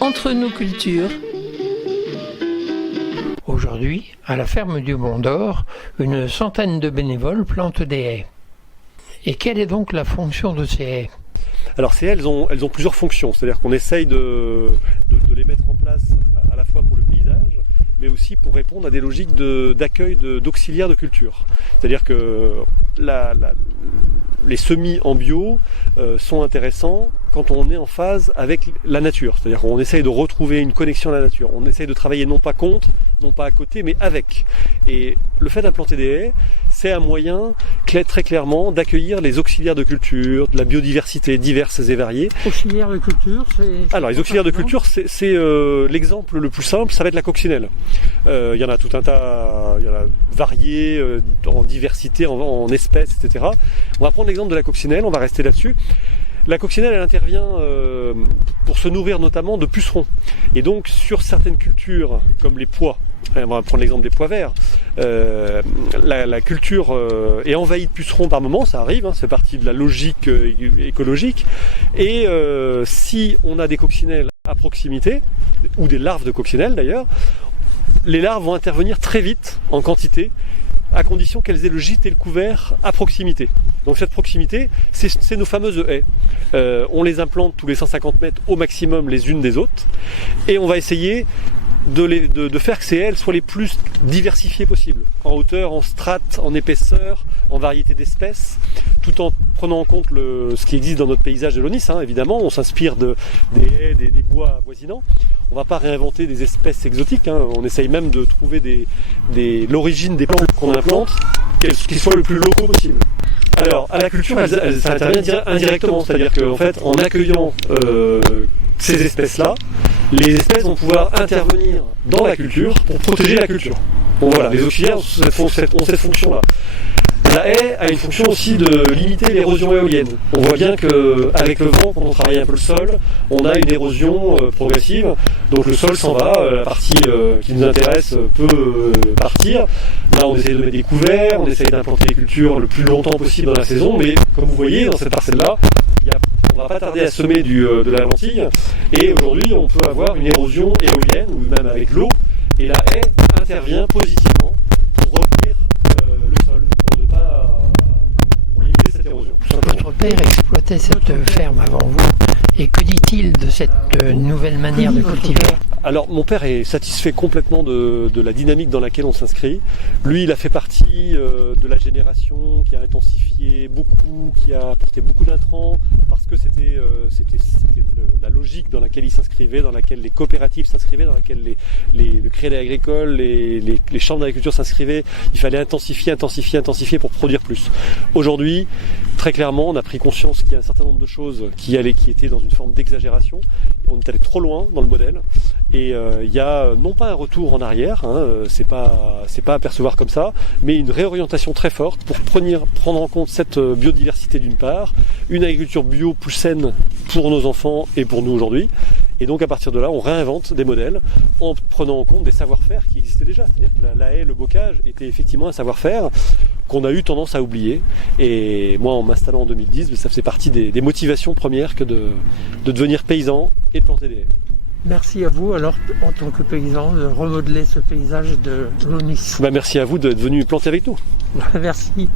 Entre nos cultures. Aujourd'hui, à la ferme du Mont d'Or, une centaine de bénévoles plantent des haies. Et quelle est donc la fonction de ces haies ? Alors ces haies, elles ont plusieurs fonctions, c'est-à-dire qu'on essaye de les mettre en place à la fois pour le paysage, mais aussi pour répondre à des logiques d'accueil d'auxiliaires de culture. C'est-à-dire que les semis en bio sont intéressants quand on est en phase avec la nature. C'est-à-dire qu'on essaye de retrouver une connexion à la nature. On essaye de travailler non pas contre, non pas à côté, mais avec. Et le fait d'implanter des haies, c'est un moyen très clairement d'accueillir les auxiliaires de culture, de la biodiversité diverses et variées. Auxiliaires de culture, c'est... Alors les auxiliaires de culture, c'est l'exemple le plus simple, ça va être la coccinelle. Il y en a tout un tas, il y en a variés, en diversité, en espèces, etc. On va prendre l'exemple de la coccinelle, on va rester là-dessus. La coccinelle, elle intervient pour se nourrir notamment de pucerons. Et donc sur certaines cultures, comme les pois, on va prendre l'exemple des pois verts, la culture est envahie de pucerons par moment, ça arrive, c'est partie de la logique écologique. Et si on a des coccinelles à proximité, ou des larves de coccinelles d'ailleurs, les larves vont intervenir très vite, en quantité, à condition qu'elles aient le gîte et le couvert à proximité. Donc cette proximité, c'est nos fameuses haies. On les implante tous les 150 mètres au maximum les unes des autres, et on va essayer de faire que ces haies soient les plus diversifiées possibles, en hauteur, en strates, en épaisseur, en variété d'espèces, tout en prenant en compte ce qui existe dans notre paysage de l'Aunis, évidemment. On s'inspire des haies, des bois avoisinants. On ne va pas réinventer des espèces exotiques, on essaye même de trouver l'origine des plantes qu'on implante, qu'ils soient le plus locaux possible. Alors, à la culture, ça intervient indirectement, c'est-à-dire qu'en fait, en accueillant ces espèces-là, les espèces vont pouvoir intervenir dans la culture pour protéger la culture. Bon voilà, les auxiliaires ont cette fonction-là. La haie a une fonction aussi de limiter l'érosion éolienne. On voit bien qu'avec le vent, quand on travaille un peu le sol, on a une érosion progressive. Donc le sol s'en va, la partie qui nous intéresse peut partir. Là, on essaie de mettre des couverts, on essaie d'implanter les cultures le plus longtemps possible dans la saison. Mais comme vous voyez, dans cette parcelle-là, on va pas tarder à semer de la lentille. Et aujourd'hui, on peut avoir une érosion éolienne, ou même avec l'eau. Et la haie intervient positivement pour retenir le sol, pour limiter cette érosion. Votre père exploitait cette ferme avant vous. Et que dit-il de cette nouvelle manière de cultiver ? Alors mon père est satisfait complètement de la dynamique dans laquelle on s'inscrit. Lui, il a fait partie de la génération qui a intensifié beaucoup, qui a apporté beaucoup d'intrants, parce que c'était la logique dans laquelle il s'inscrivait, dans laquelle les coopératives s'inscrivaient, dans laquelle le crédit agricole, les chambres d'agriculture s'inscrivaient. Il fallait intensifier pour produire plus. Aujourd'hui, très clairement, on a pris conscience qu'il y a un certain nombre de choses qui étaient dans une forme d'exagération. On est allé trop loin dans le modèle. Et il y a non pas un retour en arrière, c'est pas à percevoir comme ça, mais une réorientation très forte pour prendre en compte cette biodiversité d'une part, une agriculture bio plus saine pour nos enfants et pour nous aujourd'hui. Et donc à partir de là, on réinvente des modèles en prenant en compte des savoir-faire qui existaient déjà. C'est-à-dire que la haie, le bocage était effectivement un savoir-faire qu'on a eu tendance à oublier. Et moi, en m'installant en 2010, ça faisait partie des motivations premières que de devenir paysan et de planter des haies. Merci à vous, alors, en tant que paysan, de remodeler ce paysage de l'Aunis. Merci à vous d'être venu planter avec nous. Merci.